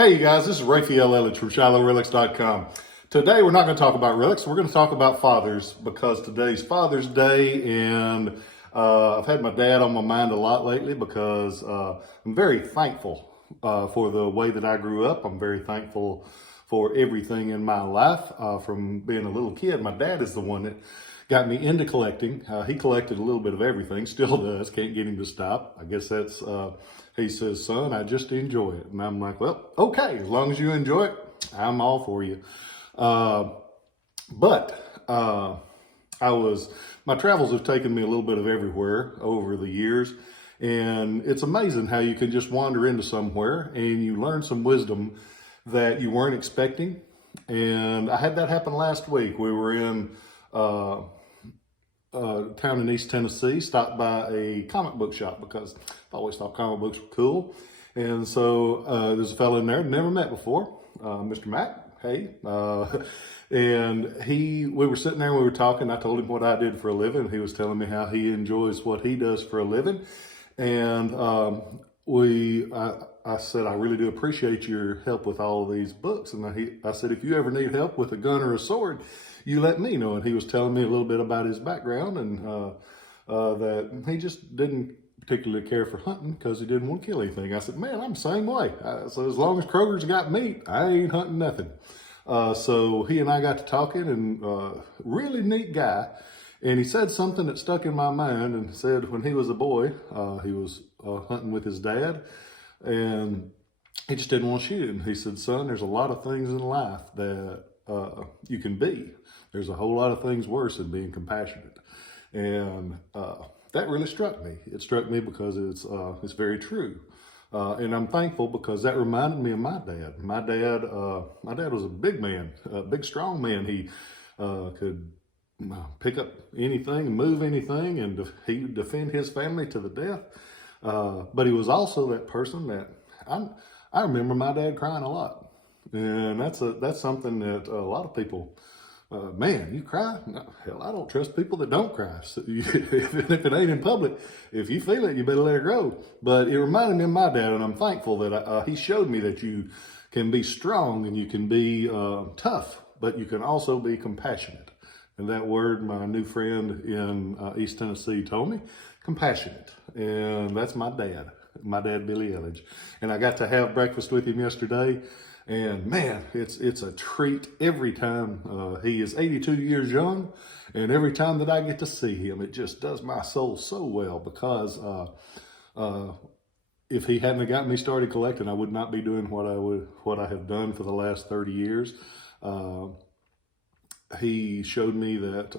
Hey you guys, this is Raphael Eledges from Shiloh Today we're not going to talk about relics, we're going to talk about fathers because today's Father's Day, and I've had my dad on my mind a lot lately because I'm very thankful for the way that I grew up. I'm very thankful for everything in my life from being a little kid. My dad is the one that got me into collecting. He collected a little bit of everything, still does, can't get him to stop. I guess that's, he says, son, I just enjoy it. And I'm like, well, okay, as long as you enjoy it, I'm all for you. My travels have taken me a little bit of everywhere over the years. And it's amazing how you can just wander into somewhere and you learn some wisdom that you weren't expecting. And I had that happen last week. We were in town in East Tennessee, stopped by a comic book shop because I always thought comic books were cool. And so there's a fellow in there I'd never met before, Mr. Matt. Hey, and we were sitting there and we were talking. I told him what I did for a living. He was telling me how he enjoys what he does for a living. And I said, I really do appreciate your help with all of these books. And I said, if you ever need help with a gun or a sword, you let me know. And he was telling me a little bit about his background and that he just didn't particularly care for hunting because he didn't want to kill anything. I said, man, I'm the same way. So as long as Kroger's got meat, I ain't hunting nothing. So he and I got to talking, and really neat guy. And he said something that stuck in my mind, and said when he was a boy, he was hunting with his dad, and he just didn't want to shoot him. He said, son, there's a lot of things in life that you can be. There's a whole lot of things worse than being compassionate. And that really struck me. It struck me because it's very true. And I'm thankful because that reminded me of my dad. My dad was a big man, a big, strong man. He could pick up anything and move anything, and he would defend his family to the death. But he was also that person that I remember my dad crying a lot. And that's something that a lot of people, man, you cry? No, hell, I don't trust people that don't cry. So if it ain't in public, if you feel it, you better let it go. But it reminded me of my dad, and I'm thankful that he showed me that you can be strong and you can be tough, but you can also be compassionate. And that word, my new friend in East Tennessee told me, compassionate. And that's my dad, Billy Eledges. And I got to have breakfast with him yesterday. And man, it's a treat every time. He is 82 years young, and every time that I get to see him, it just does my soul so well because if he hadn't gotten me started collecting, I would not be doing what I have done for the last 30 years. He showed me that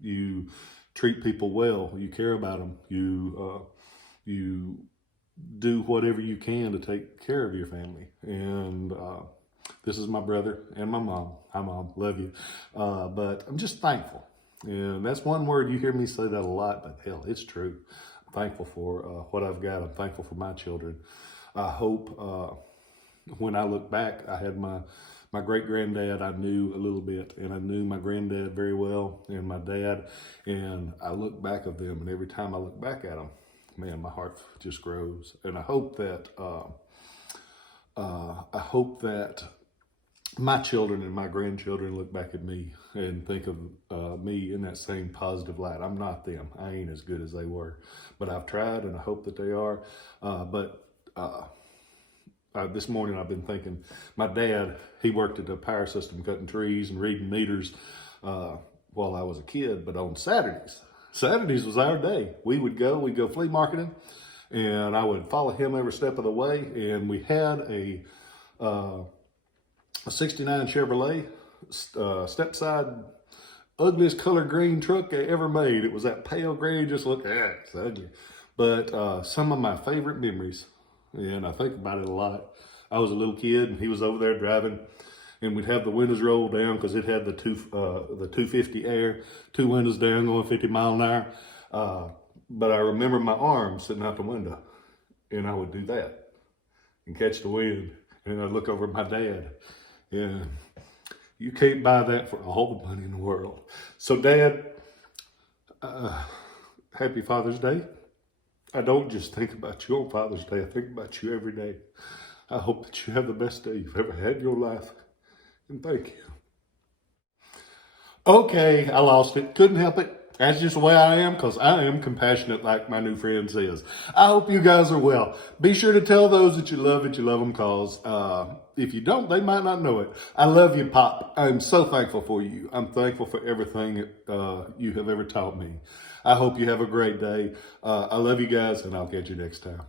you treat people well, you care about them, you do whatever you can to take care of your family. And this is my brother and my mom. Hi, Mom. Love you. But I'm just thankful. And that's one word. You hear me say that a lot, but hell, it's true. I'm thankful for what I've got. I'm thankful for my children. I hope when I look back, I had my great-granddad I knew a little bit, and I knew my granddad very well and my dad. And I look back at them, and every time I look back at them, man, my heart just grows. And I hope that my children and my grandchildren look back at me and think of me in that same positive light. I'm not them. I ain't as good as they were, but I've tried, and I hope that they are. This morning I've been thinking, my dad, he worked at a power system cutting trees and reading meters while I was a kid, but on Saturdays was our day. We'd go flea marketing, and I would follow him every step of the way. And we had a 69 Chevrolet step-side, ugliest color green truck they ever made. It was that pale gray, just look, it's ugly. But some of my favorite memories, and I think about it a lot. I was a little kid, and he was over there driving, and we'd have the windows rolled down because it had the 250 air, two windows down going 50 mile an hour. But I remember my arms sitting out the window, and I would do that and catch the wind, and I'd look over at my dad. And you can't buy that for all the money in the world. So Dad, happy Father's Day. I don't just think about you on Father's Day. I think about you every day. I hope that you have the best day you've ever had in your life. And thank you. Okay, I lost it. Couldn't help it. That's just the way I am, because I am compassionate, like my new friend says. I hope you guys are well. Be sure to tell those that you love them, because if you don't, they might not know it. I love you, Pop. I'm so thankful for you. I'm thankful for everything you have ever taught me. I hope you have a great day. I love you guys, and I'll catch you next time.